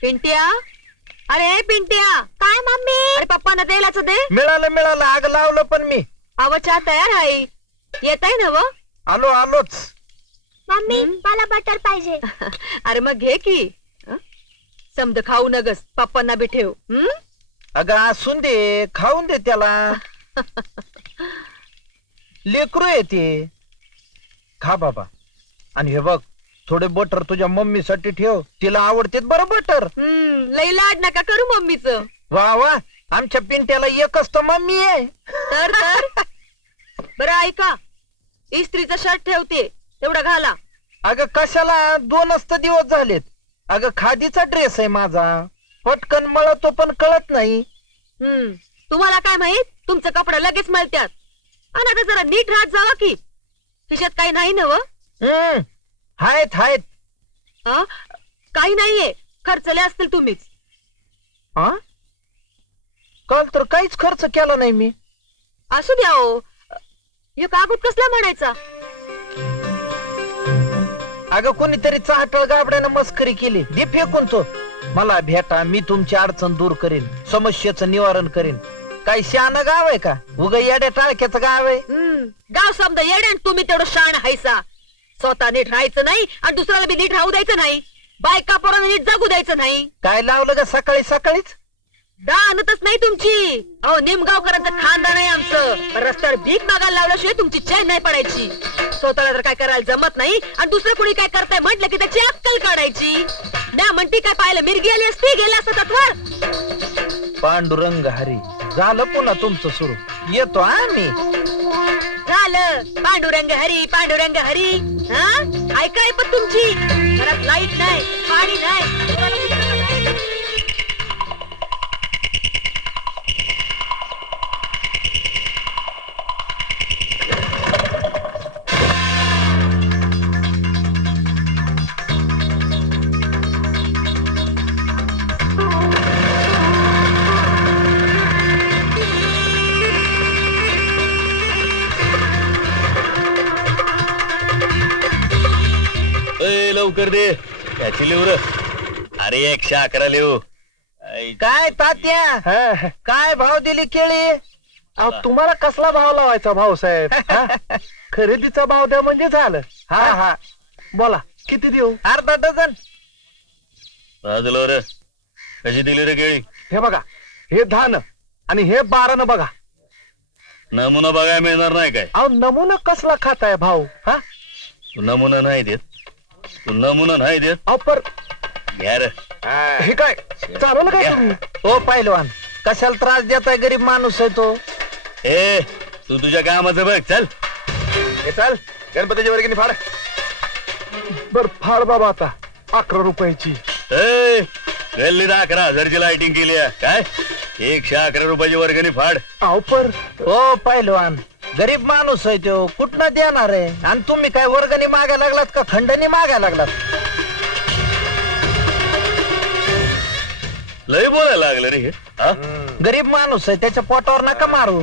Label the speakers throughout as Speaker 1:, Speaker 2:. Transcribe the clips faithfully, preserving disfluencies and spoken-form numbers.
Speaker 1: पिंट्या, अरे पिंट्या.
Speaker 2: काय मम्मी?
Speaker 1: अरे पप्पांना द्यायलाच दे.
Speaker 3: मिळालं मिळालं आग लावलं पण मी
Speaker 1: अव चहा तयार आहे. येत आहे ना व?
Speaker 3: आलो आलोच.
Speaker 2: मम्मी मला बटर पाहिजे.
Speaker 1: अरे मग घे की. हं? समद खाऊ नगस, पप्पांना बी ठेव. हं?
Speaker 3: अगं असून दे, खाऊन दे त्याला. लेकरू येते. खा बाबा. आणि हे बघ, थोडे बटर तुझ्या मम्मीसाठी ठेव, तिला आवडते बरं बटर.
Speaker 1: हं, लई लाड नका करू मम्मीच.
Speaker 3: वा वा, आमच्या पिंट्याला एकच तर मम्मी आहे.
Speaker 1: तर तर बरं ऐका, इस्त्रीचा शर्ट ठेवते, तेवढा घाला.
Speaker 3: अगं कशाला, दोनच तर दिवस झालेत. अगं खादीचा ड्रेस आहे माझा, पटकन मळतो पण कळत नाही.
Speaker 1: हम्म तुम्हाला काय माहित, तुमचं कपडा लगेच मळत्यात. आणि आता जरा नीट राहत जावा की. खिशात काही नाही ना व?
Speaker 3: हम्म हायत हायत.
Speaker 1: हा, काही नाहीये, खर्चले असतील तुम्हीच.
Speaker 3: हा, काल तर काहीच खर्च केला नाही मी.
Speaker 1: असू द्या हो, हे कागद कसला म्हणायचा?
Speaker 3: अगं कोणीतरी चाटळ गाबड्यानं मस्करी केली. दे फेकून तो. मला भेटा, मी तुमची अडचण दूर करेन, समस्येचं निवारण करेन. काही शहाणं गाव आहे का? उगा येड्या टाळक्याचं गाव आहे.
Speaker 1: हम्म गाव समजा येडे आणि तुम्ही तेवढं शाण हायसा. स्वतः नीट राहायचं नाही आणि दुसऱ्याला बी नीट राहू द्यायचं नाही. बायका पोरांना नीट जगू द्यायचं नाही.
Speaker 3: काय लावलं ग सकाळी सकाळीच?
Speaker 1: दानतच नाही तुमची. अहो निमगावकरांचं खानदान आहे आमचं. रस्त्यावर भीक मागायला लावल्याशिवाय तुमची चैन नाही पडायची. स्वतःला तर काय करायला जमत नाही आणि दुसरं कोणी काय करताय म्हटलं की त्याची अक्कल काढायची. ना म्हणती काय पाहिलं, मिरगी आली असती, गेल्या असत तत्वर.
Speaker 3: पांडुरंग हरी, झालं पुन्हा तुमचं सुरू. येतो आम्ही.
Speaker 1: झालं पांडुरंग हरी, पांडुरंग हरी. हा, ऐकाय पण तुमची. घरात लाईट नाही, पाणी नाही.
Speaker 4: लवकर दे त्याची लिहू र. अरे एकशे अकरा लिहू.
Speaker 3: काय तात्या, काय भाव दिली केळी?
Speaker 5: अहो तुम्हाला कसला भाव लावायचा भाऊसाहेब? खरेदीचा भाव द्या म्हणजे झालं.
Speaker 3: हा हा,
Speaker 5: बोला किती देऊ?
Speaker 3: अर्धा डझन.
Speaker 4: वाजलो र. कशी दिली रे केळी?
Speaker 5: हे बघा, हे दहा न आणि हे बारा न बघा.
Speaker 4: नमुना बघायला मिळणार नाही काय?
Speaker 5: अहो नमुना कसला खाताय भाऊ? हा,
Speaker 4: तू नमुना नाही देत, तू नमुना नाही देत.
Speaker 5: अहो पर
Speaker 4: घ्या रे.
Speaker 5: हे काय चालवलं काय तुम्ही?
Speaker 3: हो पहिलवान, कशाला त्रास देताय? गरीब माणूस आहे तो.
Speaker 4: ए तू तुझ्या कामाचं बघ. चल
Speaker 5: हे चाल, गणपतीची वर्गणी फाड. बर फाड बाबा आता अकरा रुपयाची.
Speaker 4: ए गल्लीत अकरा हजारची लाइटिंग केली आहे काय? एकशे अकरा रुपयाची वर्गणी फाड.
Speaker 5: अहो पर
Speaker 3: हो पहिलवान, गरीब माणूस आहे तो, कुठनं देणार आहे? आणि तुम्ही काय वर्गणी मागायला लागलात का खंडणी मागायला लागलात?
Speaker 4: लय बोलायला लागलं रे हे. हा?
Speaker 3: गरीब माणूस आहे, त्याच्या पोटावर नका मारू.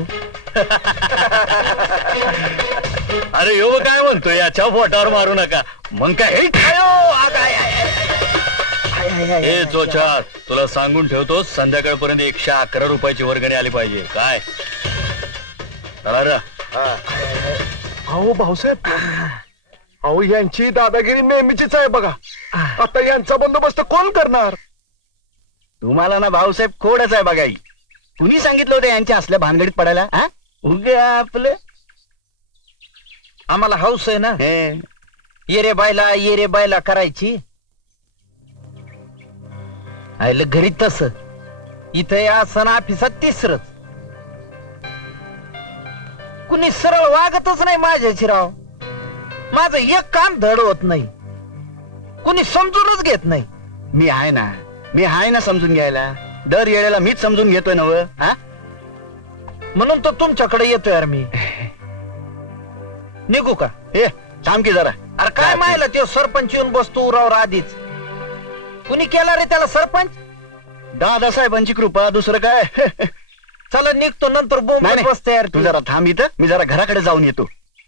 Speaker 4: अरे यो काय म्हणतो, याच्या पोटावर मारू नका. मग काय हे खायो. आग, आय, आय, आय.
Speaker 3: हाय, हाय, हाय,
Speaker 4: ए
Speaker 3: हाय,
Speaker 4: चोचा, तुला सांगून ठेवतो, संध्याकाळपर्यंत एकशे अकरा रुपयाची वर्गणी आली पाहिजे काय? चला रे.
Speaker 5: अहो भाऊसाहेब, अहो यांची दादागिरी नेहमीचीच आहे बघा. आता यांचा बंदोबस्त कोण करणार?
Speaker 4: तुम्हाला ना भाऊसाहेब खोडच आहे बघाई. कुणी सांगितलं होतं यांच्या असल्या भानगडीत पडायला? हा, उगे आपलं.
Speaker 3: आम्हाला हौस आहे ना
Speaker 4: हे
Speaker 3: ये रे बायला, ये रे बायला करायची. आयलं घरी तस, इथं या सण ऑफिसात तिसरच. कुणी सरळ वागतच नाही माझ्याशी राव. माझं एक काम धड होत नाही, कुणी समजूनच घेत नाही.
Speaker 4: मी आहे ना, मी आहे ना समजून घ्यायला. दर येळेला मीच समजून घेतोय ना. हा,
Speaker 3: म्हणून तर तुमच्याकडे येतोय यार मी. निघू का?
Speaker 4: हे थांब की जरा.
Speaker 3: अरे काय माहिला ते सरपंच येऊन बसतो उरावर आधीच. कुणी केला रे त्याला सरपंच?
Speaker 4: दादा साहेबांची कृपा, दुसरं काय.
Speaker 3: चला निघतो, नंतर
Speaker 4: नाही,
Speaker 3: बोंब
Speaker 4: नाही.
Speaker 3: बसते यार.
Speaker 4: तू जरा थांब इथं, मी जरा घराकडे जाऊन येतो.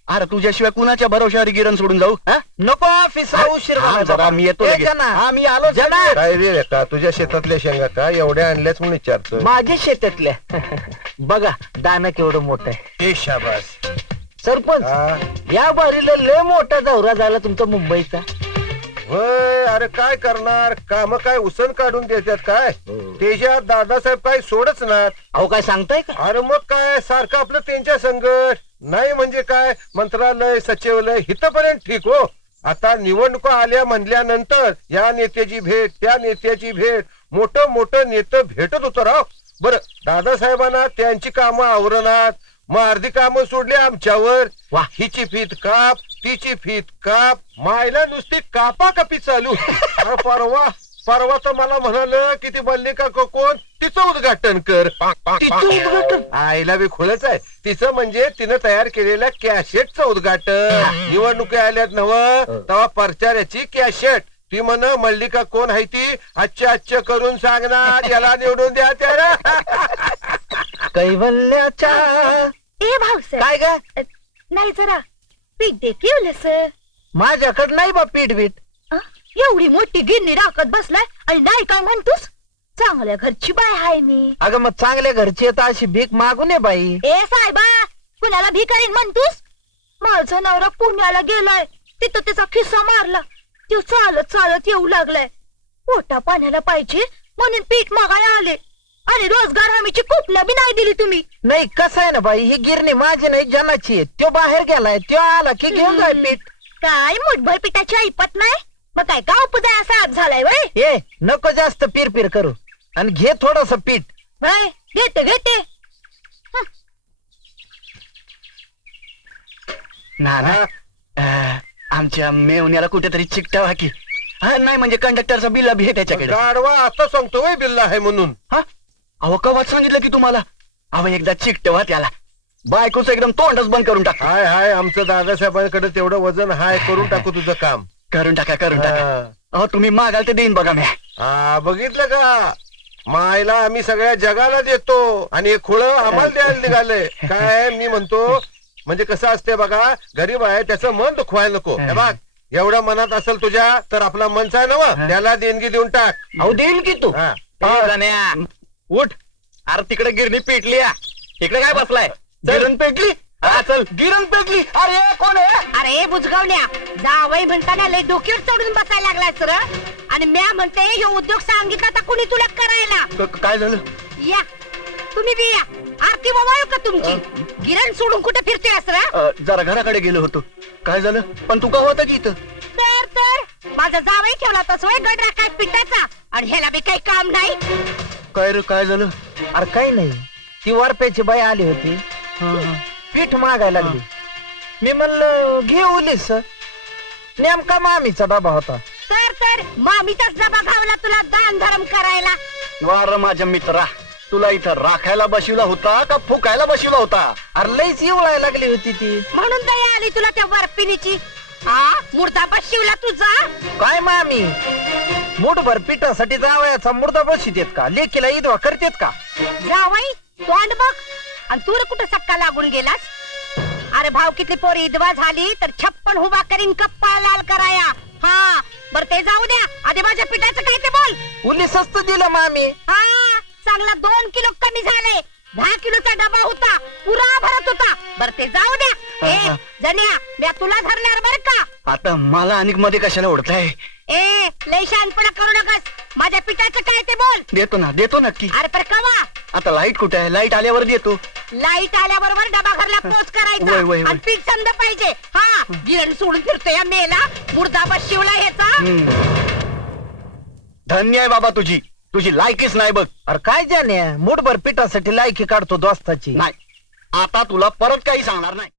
Speaker 4: अरे तुझ्याशिवाय कुणाच्या भरोशावर गिरण सोडून जाऊ हा?
Speaker 3: नको ऑफिसला उशीर
Speaker 4: हा,
Speaker 3: झाला
Speaker 4: जरा
Speaker 3: बाबा.
Speaker 4: मी येतो
Speaker 3: ए,
Speaker 4: लगेच.
Speaker 3: जना.
Speaker 4: हा, मी आलो
Speaker 3: जना.
Speaker 5: काय रे का तुझ्या शेतातल्या शेंगा का एवढ्या आणल्याच म्हणून विचारतो
Speaker 3: माझ्या शेतातल्या बघा दाना केवढं मोठं आहे
Speaker 5: ए शाबास
Speaker 3: सरपंच
Speaker 5: हा.
Speaker 3: या बारीला लय मोठा दौरा झाला तुमचा मुंबईचा.
Speaker 5: होय अरे काय करणार काम काय उसन काढून देतात काय त्याच्यात दादासाहेब काय सोडच ना
Speaker 3: अहो काय सांगताय का?
Speaker 5: अरे मग काय सारखं आपलं त्यांच्या संकट नाही म्हणजे काय मंत्रालय सचिवालय इथपर्यंत ठीक हो. आता निवडणुका आल्या म्हणल्यानंतर या नेत्याची भेट त्या नेत्याची भेट मोठं मोठं नेतं भेटत होतं राव. बरं दादासाहेबांना त्यांची कामं आवरणात मग अर्धी कामं सोडली आमच्यावर. वा हिची फीत काप तिची फीत काप मायला नुसती कापा कापी चालू. अरे परवा परवा तर मला म्हणाल की ती मल्लिका को- कोण तिचं उद्घाटन कर.
Speaker 3: तिचं उद्घाटन?
Speaker 5: आईला बी खुलच आहे तिचं म्हणजे तिनं तयार केलेल्या कॅशेटचं उद्घाटन. निवडणुकी आल्यात नव तेव्हा प्रचाराची कॅशेट. ती म्हण मल्लिका कोण आहे ती आजच्या आजच्या करून सांगणार याला निवडून द्या त्याला.
Speaker 3: कैवल्याच्या
Speaker 2: ए भाऊसाहेब
Speaker 3: काय ग?
Speaker 2: नाही जरा पीठ दे केवलंस
Speaker 3: माझ्याकडे नाही बा पीठ बीट.
Speaker 2: एवढी मोठी गिरणी राखत बसलाय आणि नाही काय म्हणतोस. चांगल्या घरची बाय हाय मी.
Speaker 3: अगं मग चांगल्या घरची तर अशी भीक मागू नये बाई.
Speaker 2: ए साहेबा कुणाला भिकारीन म्हणतोस. माझा नवरा पुण्याला गेलाय तिथं त्याचा खिस्सा मारला. तो चालत चालत येऊ लागलाय. पोटा पाण्याला पाहिजे म्हणून पीठ मागायला आले आणि रोजगार हमीची कुपल्या बी नाही दिली तुम्ही.
Speaker 3: नाही कसं आहे ना बाई ही गिरणी माझी नाही जनाची आहे. तो बाहेर गेलाय तो आला की घेऊन जाय पीठ.
Speaker 2: काय मुठभर पिठाची ऐपत नाही. मग काय गाव पुजाय असा आज झालाय वय.
Speaker 3: ए नको जास्त पीर पीर करू आणि घे थोडस पीठ.
Speaker 2: वय घेते घेते.
Speaker 4: ना ना अं, आमच्या मेवण्याला कुठेतरी चिकटावा की हा, नाही म्हणजे कंडक्टरचा बिल बी आहे त्याच्याकडे.
Speaker 5: गाडवा आता सांगतो वय बिल्ला आहे म्हणून.
Speaker 4: हा अहो कवाच सांगितलं की तुम्हाला. अहो एकदा चिकटवा त्याला बायकोचं एकदम तोंडच बंद करून टाका.
Speaker 5: हाय हाय आमचं दादासाहेबांकडे तेवढं वजन हाय करून टाकू तुझं काम.
Speaker 4: करून टाका करून टाका.
Speaker 5: हा.
Speaker 4: अहो तुम्ही मागाल ते देईन बघा मी.
Speaker 5: हा बघितलं का मायला आम्ही सगळ्या जगाला देतो आणि हे खुळं आम्हाला द्यायला निघालंय. काय मी म्हणतो म्हणजे कसं असते बघा गरीब आहे त्याचं मन दुखवायला नको. हे बघ एवढं मनात असेल तुझ्या तर आपला मनचा आहे ना मग त्याला देणगी देऊन टाक.
Speaker 3: अहो देईल की तू.
Speaker 5: हा.
Speaker 4: ए, जाण्या, उठ. अरे तिकडे गिरणी पेटली या. तिकडे काय बसलाय गिरण पेटली. हा चल गिरण पेटली. अरे कोण आहे.
Speaker 2: अरे बुजगावल्या जावई म्हणताना लय डोक्यावर चढून बसायला लागलाय सर. आणि म्या म्हणते हे उद्योग सांगितला तर कुणी तुला करायला.
Speaker 4: क- काय झालं.
Speaker 2: या तुम्ही बी या. आरती बाबा का तुमची गिरण सोडून कुठे फिरते सर.
Speaker 4: अ, जरा घराकडे गेलो होतो. काय झालं पण तू का होता की इथं.
Speaker 2: तर तर माझा जावई ठेवला तसं गडरा काय पिठाचा आणि ह्याला बी काही काम नाही.
Speaker 4: काय रे काय झालं.
Speaker 3: अरे काही नाही ती वारप्याची बाई आली होती पीठ मागायला लागली. मी म्हणलं घे उलीस. नेमका मामीचा डबा होता.
Speaker 2: तर तर मामीचाच डबा घावला तुला दान धर्म करायला.
Speaker 4: वार माझ्या मित्रा तुला इथं राखायला बसवला होता का फुकायला बसवला होता.
Speaker 3: अरे लईच येवळायला लागली होती ती.
Speaker 2: म्हणून दया आली तुला त्या वरपिनीची. हा मुर्दाबा शिवला तुझा.
Speaker 3: काय मामी मुठभर पिठासाठी जावयाचा मुर्दा बशीत येत का. लेकीला ईदवा करतेत का.
Speaker 2: जावाई तोंड बघ आणि तू रे कुठं सक्का लागून गेलास. अरे भाव किती पोरी इदवा झाली तर छप्पन हुबा करीन कप्पा लाल कराया. हा बर ते जाऊ द्या आधी माझ्या पिठाचं काय ते बोल.
Speaker 3: उलीसच दिलं मामी.
Speaker 2: हा चांगला दोन किलो कमी झाले. दहा किलोचा डबा होता पुरा भरत होता. बर ते जाऊ द्या. ए जन्या मी तुला धरणार बर का.
Speaker 4: आता मला आणि मध्ये कशाला ओढताय.
Speaker 2: ए लय शानपणा करू नकस. माझ्या पिठाचं काय ते बोल.
Speaker 4: देतो ना देतो नक्की.
Speaker 2: अरे पर कवा.
Speaker 4: आता लाईट कुठे आहे. लाईट आल्यावर देतो.
Speaker 2: लाईट आल्याबरोबर डबा घरला पोच
Speaker 4: वय,
Speaker 2: करायचा
Speaker 4: वय, वय.
Speaker 2: आणि पीठ समजा पाहिजे. हा गिरण सोडून फिरतोय या मेला मुर्दाबाद शिवला ह्याचा.
Speaker 4: हम्म. धन्य आहे बाबा तुझी तुझी लायकीच नाही बघ.
Speaker 3: अरे काय जाणे मुठभर पिठासाठी लायकी काढतो दोस्ताची.
Speaker 4: नाही आता तुला परत काही सांगणार नाही.